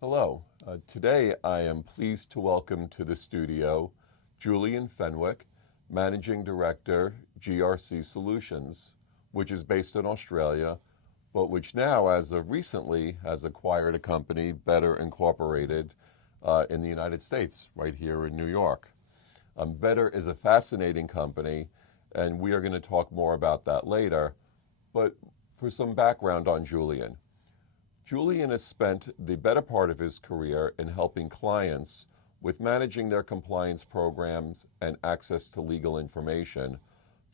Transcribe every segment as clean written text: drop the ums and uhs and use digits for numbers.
Hello. Today I am pleased to welcome to the studio Julian Fenwick, Managing Director, GRC Solutions, which is based in Australia, but which now, as of recently, has acquired a company, Better Incorporated, in the United States, right here in New York. Better is a fascinating company, and we are going to talk more about that later. But for some background on Julian. Julian has spent the better part of his career in helping clients with managing their compliance programs and access to legal information,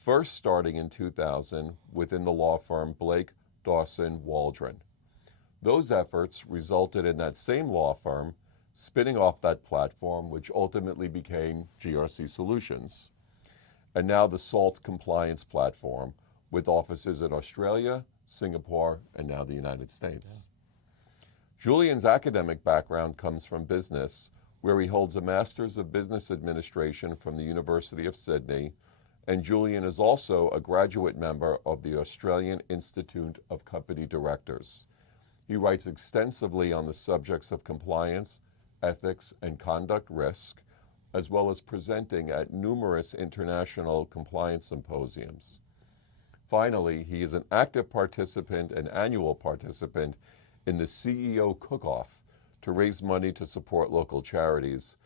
first starting in 2000 within the law firm Blake, Dawson, Waldron. Those efforts resulted in that same law firm spinning off that platform, which ultimately became GRC Solutions, and now the SALT compliance platform with offices in Australia, Singapore, and now the United States. Julian's academic background comes from business, where he holds a Master's of Business Administration from the University of Sydney, and Julian is also a graduate member of the Australian Institute of Company Directors. He writes extensively on the subjects of compliance, ethics, and conduct risk, as well as presenting at numerous international compliance symposiums. Finally, he is an active participant and annual participant in the CEO Cook-Off to raise money to support local charities.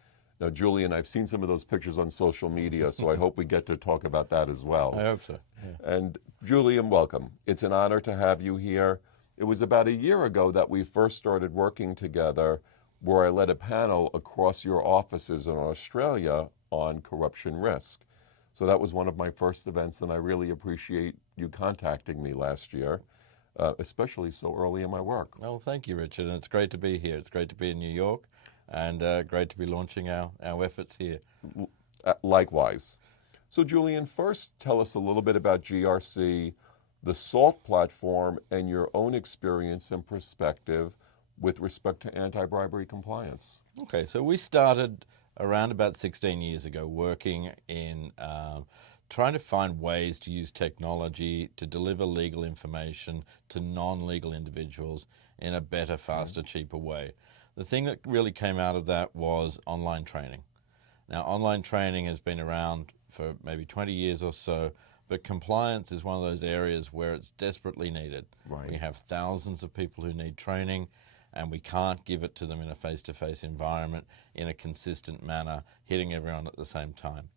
Now, Julian, I've seen some of those pictures on social media, so I hope we get to talk about that as well. I hope so. Yeah. And Julian, welcome. It's an honor to have you here. It was about a year ago that we first started working together, where I led a panel across your offices in Australia on corruption risk. So that was one of my first events, and I really appreciate you contacting me last year. Especially so early in my work. Well, thank you, Richard, and it's great to be here. It's great to be in New York, and great to be launching our efforts here. Likewise. So, Julian, first tell us a little bit about GRC, the SALT platform, and your own experience and perspective with respect to anti-bribery compliance. Okay, so we started around about 16 years ago working in trying to find ways to use technology to deliver legal information to non-legal individuals in a better, faster, cheaper way. The thing that really came out of that was online training. Now, online training has been around for maybe 20 years or so, but compliance is one of those areas where it's desperately needed. Right. We have thousands of people who need training, and we can't give it to them in a face-to-face environment in a consistent manner, hitting everyone at the same time.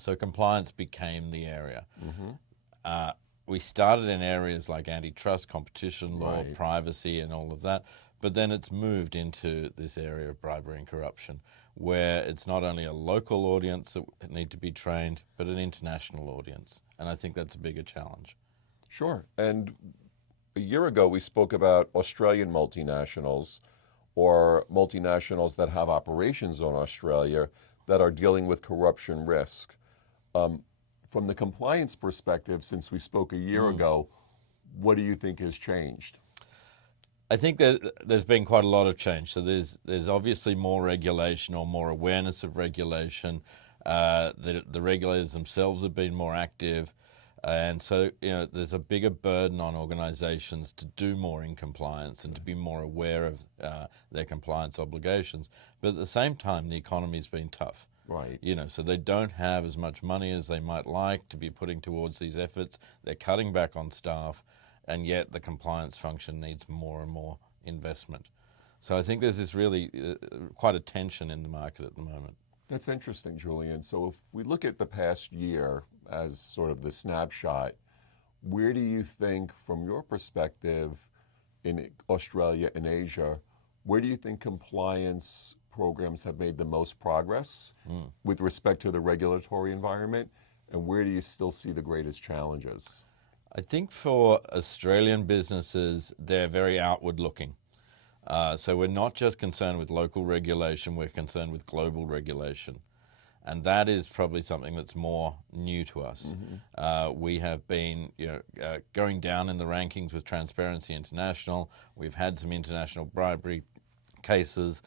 So compliance became the area. Mm-hmm. We started in areas like antitrust, competition law, Right. privacy, and all of that, but then it's moved into this area of bribery and corruption, where it's not only a local audience that need to be trained, but an international audience. And I think that's a bigger challenge. Sure. And a year ago, we spoke about Australian multinationals or multinationals that have operations in Australia that are dealing with corruption risk. From the compliance perspective, since we spoke a year ago, what do you think has changed? I think that there's been quite a lot of change. So there's obviously more regulation or more awareness of regulation. The regulators themselves have been more active. And so, there's a bigger burden on organizations to do more in compliance and to be more aware of their compliance obligations. But at the same time, the economy's been tough. Right. So they don't have as much money as they might like to be putting towards these efforts. They're cutting back on staff, and yet the compliance function needs more and more investment. So I think there's this really quite a tension in the market at the moment. That's interesting, Julian. So if we look at the past year as sort of the snapshot, where do you think, from your perspective in Australia and Asia, where do you think compliance programs have made the most progress with respect to the regulatory environment, and where do you still see the greatest challenges? I think for Australian businesses, they're very outward looking. So we're not just concerned with local regulation, we're concerned with global regulation. And that is probably something that's more new to us. Mm-hmm. We have been going down in the rankings with Transparency International. We've had some international bribery cases,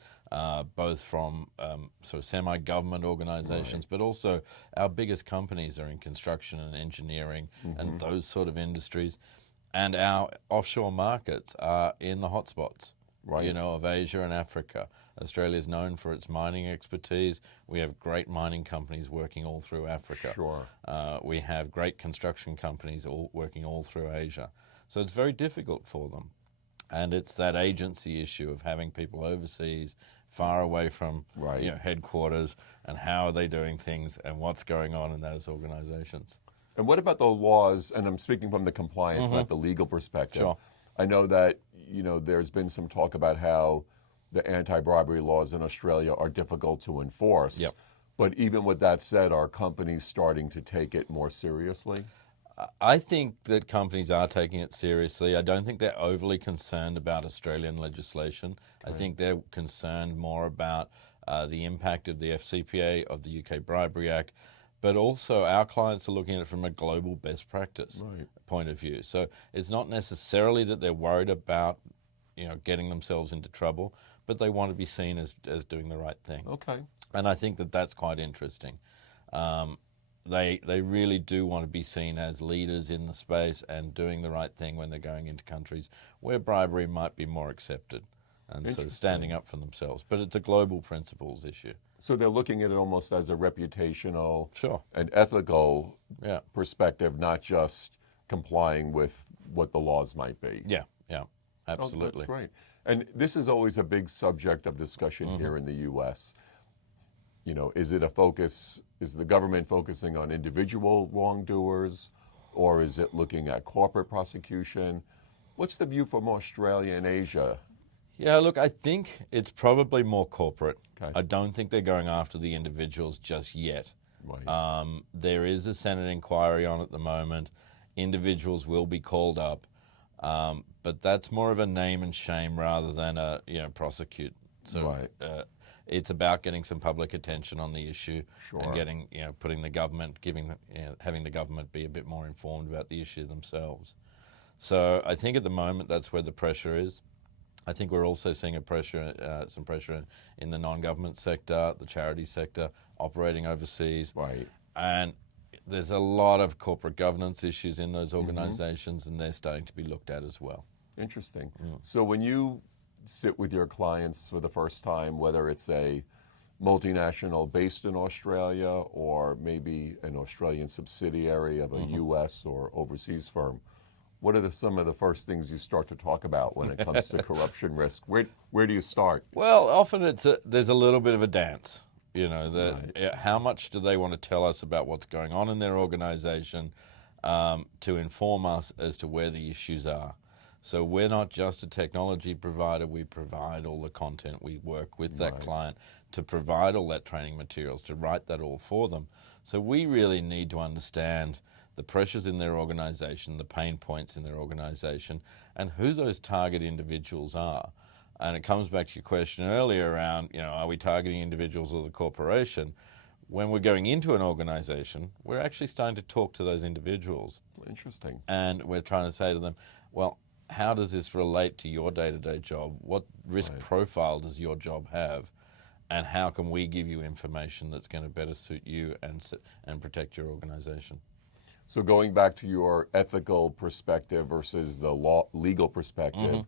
both from sort of semi-government organizations, but also our biggest companies are in construction and engineering and those sort of industries. And our offshore markets are in the hotspots. Right. of Asia and Africa. Australia is known for its mining expertise. We have great mining companies working all through Africa. Sure. We have great construction companies working all through Asia. So it's very difficult for them. And it's that agency issue of having people overseas, far away from Right. headquarters, and how are they doing things and what's going on in those organizations. And what about the laws? And I'm speaking from the compliance, not the legal perspective. Sure. I know that, there's been some talk about how the anti-bribery laws in Australia are difficult to enforce. Yep. But even with that said, are companies starting to take it more seriously? I think that companies are taking it seriously. I don't think they're overly concerned about Australian legislation. I think they're concerned more about the impact of the FCPA, of the UK Bribery Act, but also our clients are looking at it from a global best practice point of view. So it's not necessarily that they're worried about getting themselves into trouble, but they want to be seen as doing the right thing. Okay. And I think that that's quite interesting. They really do want to be seen as leaders in the space and doing the right thing when they're going into countries where bribery might be more accepted, and so standing up for themselves. But it's a global principles issue. So they're looking at it almost as a reputational Sure. and ethical Yeah. perspective, not just complying with what the laws might be. Yeah, Oh, absolutely. that's great. And this is always a big subject of discussion here in the U.S. Is it a focus, is the government focusing on individual wrongdoers, or is it looking at corporate prosecution? What's the view from Australia and Asia? Yeah, look, I think it's probably more corporate. Okay. I don't think they're going after the individuals just yet. Right. There is a Senate inquiry on at the moment. Individuals will be called up, but that's more of a name and shame rather than a prosecute. So Right. it's about getting some public attention on the issue Sure. and getting putting the government, having the government be a bit more informed about the issue themselves. So I think at the moment that's where the pressure is. I think we're also seeing some pressure in the non-government sector, the charity sector, operating overseas. Right. And there's a lot of corporate governance issues in those organizations, and they're starting to be looked at as well. Interesting. So when you sit with your clients for the first time, whether it's a multinational based in Australia or maybe an Australian subsidiary of a U.S. or overseas firm, what are some of the first things you start to talk about when it comes to corruption risk? Where do you start? Well, often there's a little bit of a dance. Right. How much do they want to tell us about what's going on in their organization to inform us as to where the issues are? So we're not just a technology provider. We provide all the content. We work with that client to provide all that training materials, to write that all for them. So we really need to understand the pressures in their organization, the pain points in their organization, and who those target individuals are. And it comes back to your question earlier around, are we targeting individuals or the corporation? When we're going into an organization, we're actually starting to talk to those individuals. Interesting. And we're trying to say to them, well, how does this relate to your day-to-day job? What risk profile does your job have? And how can we give you information that's going to better suit you and protect your organization? So going back to your ethical perspective versus the legal perspective,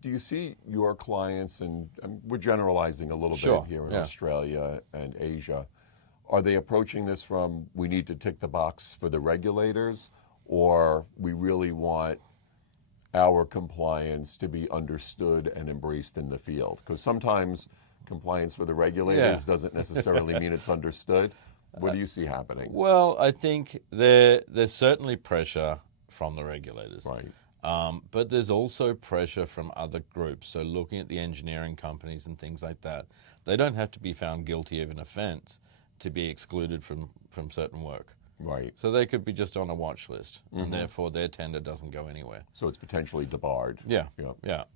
do you see your clients, and we're generalizing a little bit here in Australia and Asia, are they approaching this from we need to tick the box for the regulators, or we really want our compliance to be understood and embraced in the field? Because sometimes compliance for the regulators doesn't necessarily mean it's understood. What do you see happening? Well, I think there's certainly pressure from the regulators. Right. But there's also pressure from other groups. So looking at the engineering companies and things like that, they don't have to be found guilty of an offence to be excluded from certain work. Right. So they could be just on a watch list, and therefore their tender doesn't go anywhere. So it's potentially debarred. Yeah.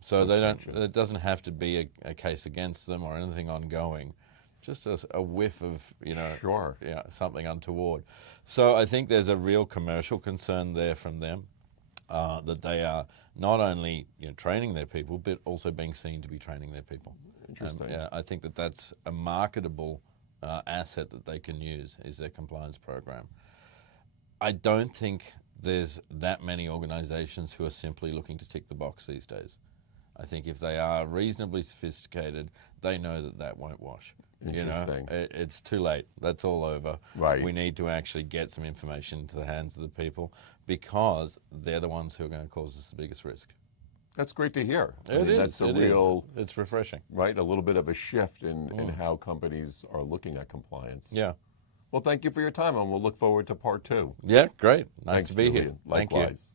So Assumption. it doesn't have to be a case against them or anything ongoing. Just a whiff of, something untoward. So I think there's a real commercial concern there from them, that they are not only training their people, but also being seen to be training their people. Interesting. I think that's a marketable asset that they can use is their compliance program. I don't think there's that many organizations who are simply looking to tick the box these days. I think if they are reasonably sophisticated, they know that that won't wash. Interesting. It's too late. That's all over. Right. We need to actually get some information into the hands of the people because they're the ones who are going to cause us the biggest risk. That's great to hear. That's a real. It's refreshing. Right, a little bit of a shift in how companies are looking at compliance. Yeah. Well, thank you for your time, and we'll look forward to part 2. Yeah, great. Nice Thanks, to be Julian. here. Thank you. Likewise.